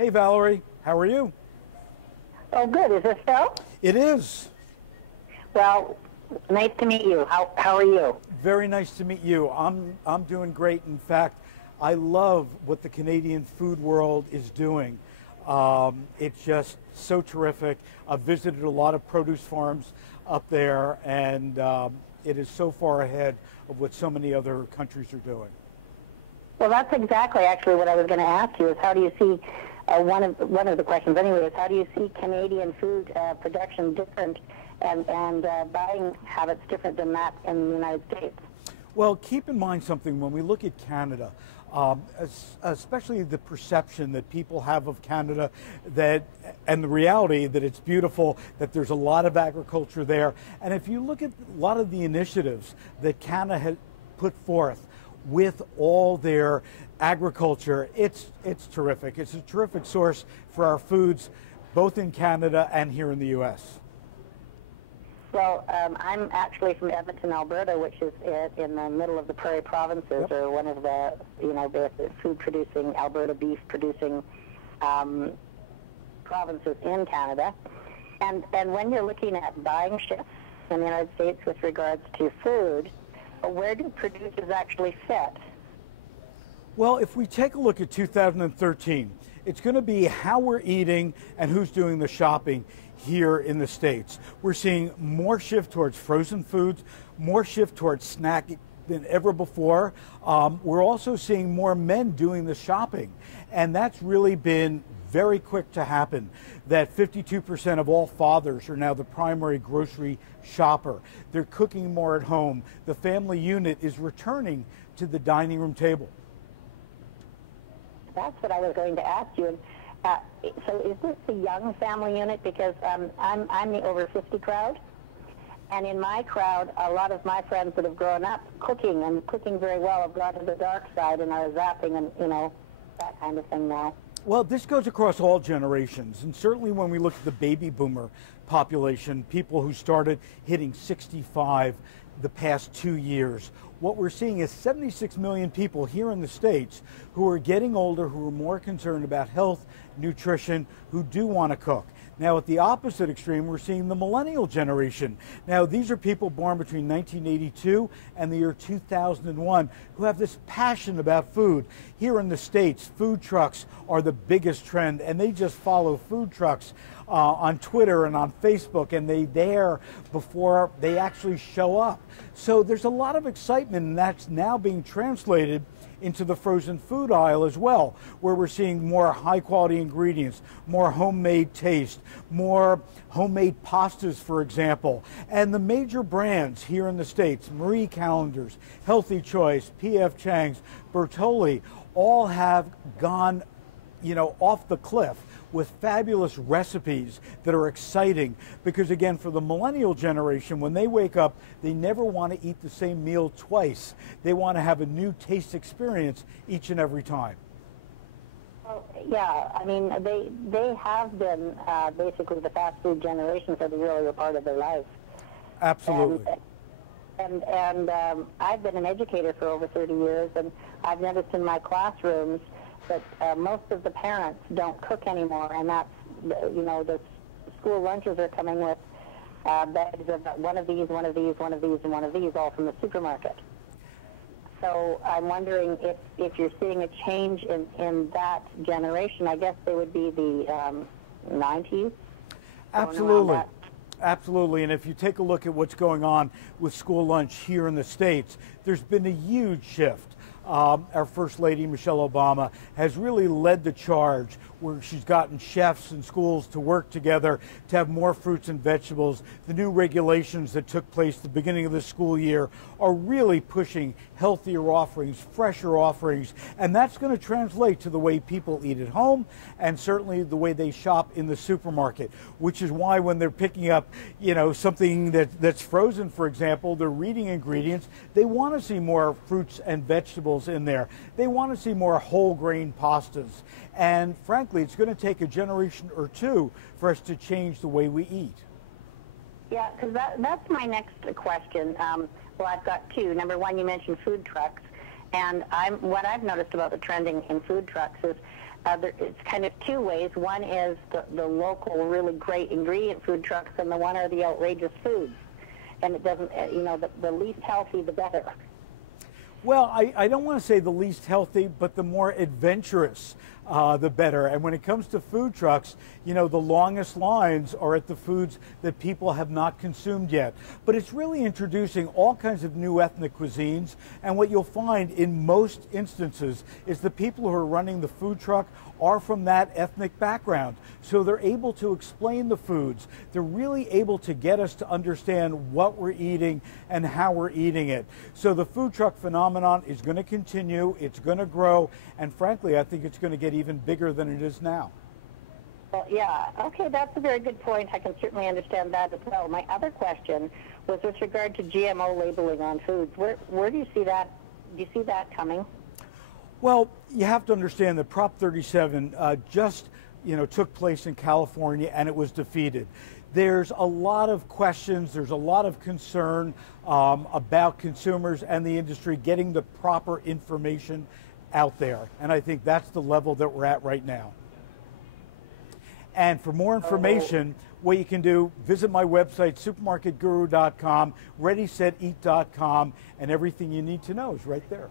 Hey, Valerie. How are you? Oh, good. Is this Phil? It is. Well, nice to meet you. How are you? Very nice to meet you. I'm doing great. In fact, I love what the Canadian food world is doing. It's just so terrific. I've visited a lot of produce farms up there, and it is so far ahead of what so many other countries are doing. Well, that's exactly actually what I was going to ask you. Is how do you see one of the questions anyway? Is how do you see Canadian food production different and buying habits different than that in the United States? Well, keep in mind something when we look at Canada. Especially the perception that people have of Canada, and the reality that it's beautiful, that there's a lot of agriculture there. And if you look at a lot of the initiatives that Canada has put forth with all their agriculture, it's terrific. It's a terrific source for our foods, both in Canada and here in the U.S. Well, I'm actually from Edmonton, Alberta, which is in the middle of the Prairie Provinces, Yep. or one of the, the food-producing, Alberta beef-producing provinces in Canada. And when you're looking at buying shifts in the United States with regards to food, where do producers actually fit? Well, if we take a look at 2013, it's going to be how we're eating and who's doing the shopping here in the States. We're seeing more shift towards frozen foods, more shift towards snacking than ever before. We're also seeing more men doing the shopping, and that's really been very quick to happen. That 52% of all fathers are now the primary grocery shopper. They're cooking more at home. The family unit is returning to the dining room table. That's what I was going to ask you. So is this the young family unit? Because I'm the over 50 crowd, and in my crowd, a lot of my friends that have grown up cooking and cooking very well have gone to the dark side and are zapping and that kind of thing now. Well, this goes across all generations, and certainly when we look at the baby boomer population, people who started hitting 65 the past 2 years, what we're seeing is 76 million people here in the States who are getting older, who are more concerned about health, nutrition, who do want to cook. Now, at the opposite extreme, we're seeing the millennial generation. Now, these are people born between 1982 and the year 2001 who have this passion about food. Here in the States, food trucks are the biggest trend, and they just follow food trucks on Twitter and on Facebook, and they're there before they actually show up. So there's a lot of excitement, and that's now being translated into the frozen food aisle as well, where we're seeing more high quality ingredients, more homemade taste, more homemade pastas, for example. And the major brands here in the States, Marie Callender's, Healthy Choice, P.F. Chang's, Bertolli, all have gone, off the cliff with fabulous recipes that are exciting, because again, for the millennial generation, when they wake up, they never want to eat the same meal twice. They want to have a new taste experience each and every time. Well, yeah, I mean, they have been basically the fast food generation for the earlier part of their life. Absolutely. And I've been an educator for over 30 years, and I've noticed in my classrooms that most of the parents don't cook anymore, and that's, the school lunches are coming with bags of one of these, one of these, one of these, and one of these, all from the supermarket. So I'm wondering if you're seeing a change in that generation. I guess they would be the 90s. Absolutely. Absolutely, and if you take a look at what's going on with school lunch here in the States, there's been a huge shift. Our First Lady, Michelle Obama, has really led the charge where she's gotten chefs and schools to work together to have more fruits and vegetables. The new regulations that took place at the beginning of the school year are really pushing healthier offerings, fresher offerings, and that's going to translate to the way people eat at home and certainly the way they shop in the supermarket, which is why when they're picking up, something that's frozen, for example, they're reading ingredients, they want to see more fruits and vegetables in there. They want to see more whole grain pastas. And frankly, it's going to take a generation or two for us to change the way we eat. Yeah, because that's my next question. Well, I've got two. Number one, you mentioned food trucks. And what I've noticed about the trending in food trucks is It's kind of two ways. One is the local, really great ingredient food trucks, and the one are the outrageous foods. And it doesn't, the least healthy, the better. Well, I don't want to say the least healthy, but the more adventurous, the better. And when it comes to food trucks, the longest lines are at the foods that people have not consumed yet. But it's really introducing all kinds of new ethnic cuisines. And what you'll find in most instances is the people who are running the food truck are from that ethnic background. So they're able to explain the foods. They're really able to get us to understand what we're eating and how we're eating it. So the food truck phenomenon is going to continue, it's going to grow, and frankly, I think it's going to get even bigger than it is now. Well, yeah, okay, that's a very good point. I can certainly understand that as well. My other question was with regard to GMO labeling on foods. Where do you see that? Do you see that coming? Well, you have to understand that Prop 37 just took place in California, and it was defeated. There's a lot of questions, there's a lot of concern about consumers and the industry getting the proper information out there. And I think that's the level that we're at right now. And for more information, what you can do, visit my website, supermarketguru.com, readyseteat.com, and everything you need to know is right there.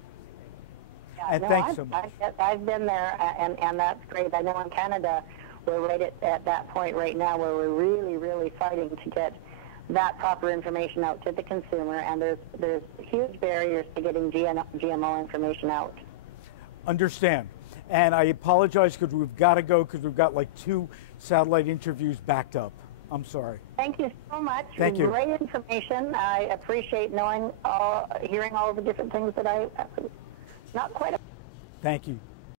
And thanks so much. I've been there, and that's great. I know in Canada, we're right at that point right now where we're really, really fighting to get that proper information out to the consumer, and there's huge barriers to getting GMO information out. Understand. And I apologize because we've got to go because we've got like 2 satellite interviews backed up. I'm sorry. Thank you so much. Thank you. Great information. I appreciate hearing all the different things that I not quite. Thank you.